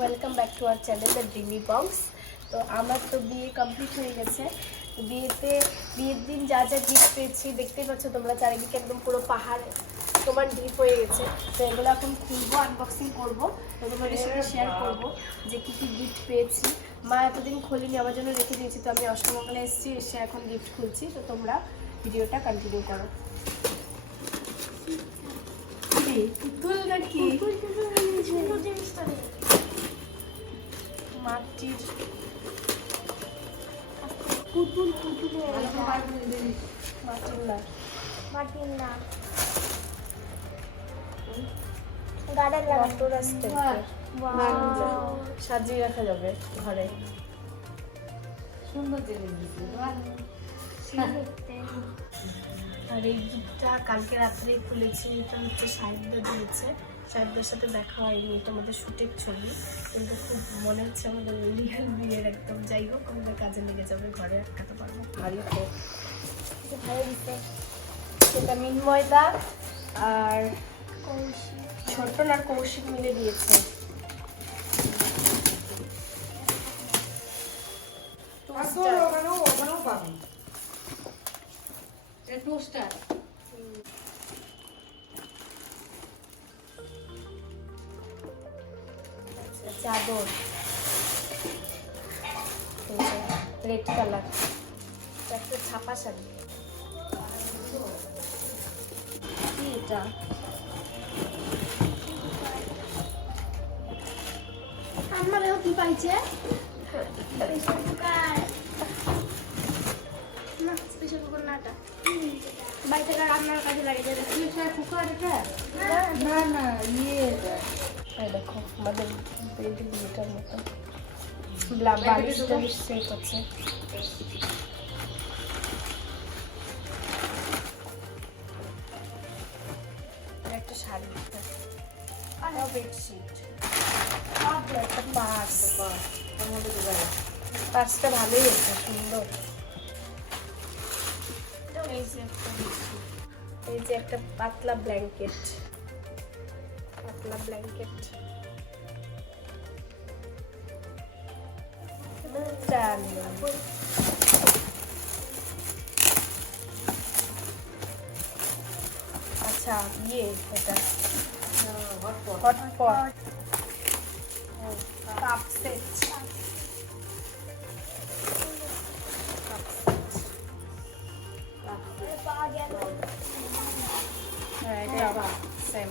Welcome back to our channel the dreamy box তো আমার তো বিয়ে কমপ্লিট হয়ে গেছে। বিয়েতে বিয়ের দিন যা যা গিফট পেয়েছি দেখতেই পাচ্ছ তোমরা চারিদিকে একদম পুরো পাহাড় তোমার ডিপ হয়ে গেছে। তো এগুলো এখন খুলবো আনবক্সিং করব। তো তোমাদের সাথে শেয়ার করব যে কী কী গিফট পেয়েছি। মা এতদিন খোলেনি আমার জন্য রেখে দিয়েছি তো আমি অষ্টমঙ্গলে এসেছি এসে এখন গিফট খুলছি। তো তোমরা ভিডিওটা কন্টিনিউ করো। কি? পুতুল নাকি? মাটির পুতুল মাটির না। মাটির না। গার্ডেন মোটর সাজিয়ে রাখা যাবে ঘরে। সুন্দর জিনিস আর এই গিফটটা কালকে রাত্রে খুলেছি এটা হচ্ছে সাহিত্য দিয়েছে। সাহিত্যের সাথে দেখা হয়নি তোমাদের আমাদের শুটের ছবি কিন্তু খুব মনে হচ্ছে আমাদের রিয়েল বিয়ের একদম যাই হোক আমাদের কাজে লেগে যাবে ঘরে আটকাতে পারব। ভারী তো। এটা ভালো দিতে সেটা মিনময়দা আর কৌশিক। ছোট্ট আর কৌশিক মিলে দিয়েছে। তারপর ওখানেও ওখানেও এটা টোস্টার চাদর। রেড কালার একটা ছাপা শাড়ি। কি এটা? আমারও কি পাইছে? স্পেশাল কুকার না স্পেশাল কুকার না এটা। বাড়িতে রান্নার কাজে লাগে? যাবে প্রেসার কুকার এটা না না ইয়ে। এই দেখো আমাদের বেবি বিয়েটার মতো। ব্লা- বালিশ টালিশ সেট আছে। একটা শাড়ি। আর বেডশিট একটা পার্স পার্সটা ভালোই আছে সুন্দর। এই যে একটা পাতলা ব্ল্যাঙ্কেট পাতলা ব্ল্যাঙ্কেট চাল আচ্ছা ইয়ে এটা হ্যাঁ, hotpot। হটপট কাপ সেট পাওয়া গেল হ্যাঁ এটা সেম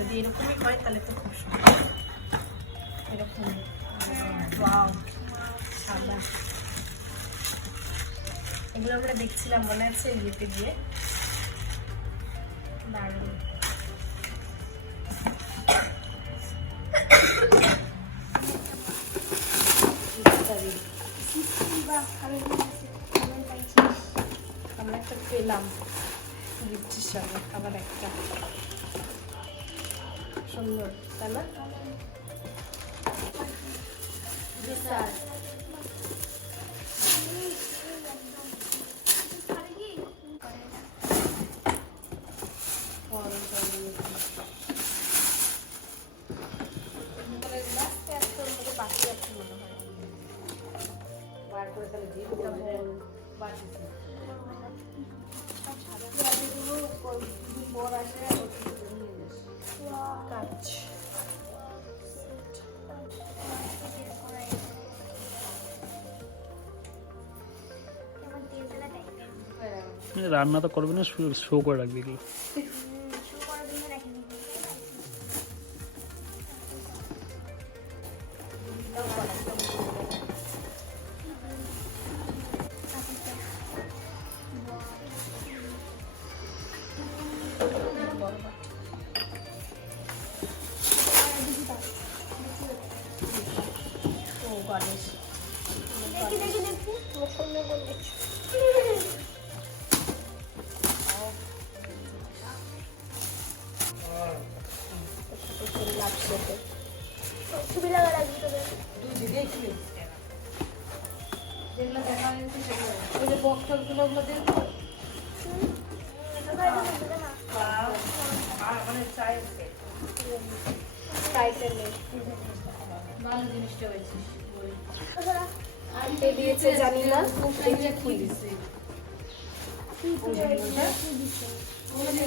যদি এরকমই হয়, তাহলে তো খুব সুন্দর। এরকম এগুলো আমরা দেখছিলাম, মনে আছে ইয়েতে গিয়ে? দারুণ। আমরা একটা পেলাম গিফটের সঙ্গে আবার একটা। সুন্দর তাই না? বিশাল। বাড়তেছে দুদিন পর আসে রান্না তো করবে না শো করে রাখবে এগুলো। টাইটেল নেই ভালো জিনিসটা হয়েছে। বই দিয়েছে জানি না। দেখি কি? দিছে ওই যে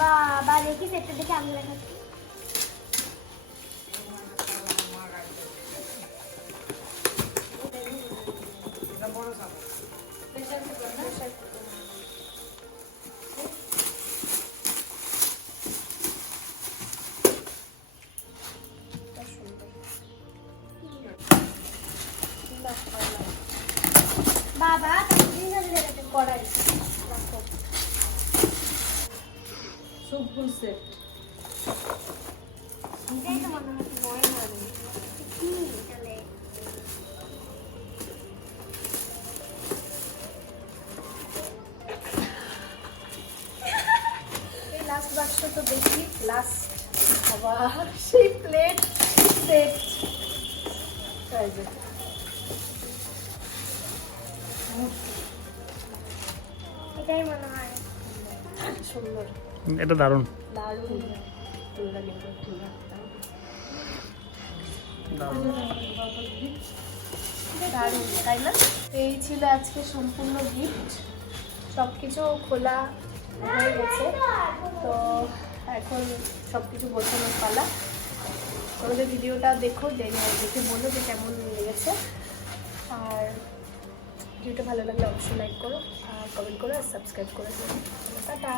বাবা বা দেখি সেটা দেখে আমি দেখাচ্ছি। ফুল সেট লাস্ট বাক্স তো দেখি লাস্ট আবার সেই প্লেট সেট এটাই মনে হয়। সুন্দর। এটা দারুণ। তাই না এই ছিল আজকে সম্পূর্ণ গিফট সব কিছু খোলা হয়ে গেছে। তো এখন সব কিছু পালা। তোমাদের ভিডিওটা দেখো, দেখে বলো যে কেমন লেগেছে। আর ভিডিওটা ভালো লাগলে অবশ্যই লাইক করো, আর কমেন্ট করো, আর সাবস্ক্রাইব করে। টাটা।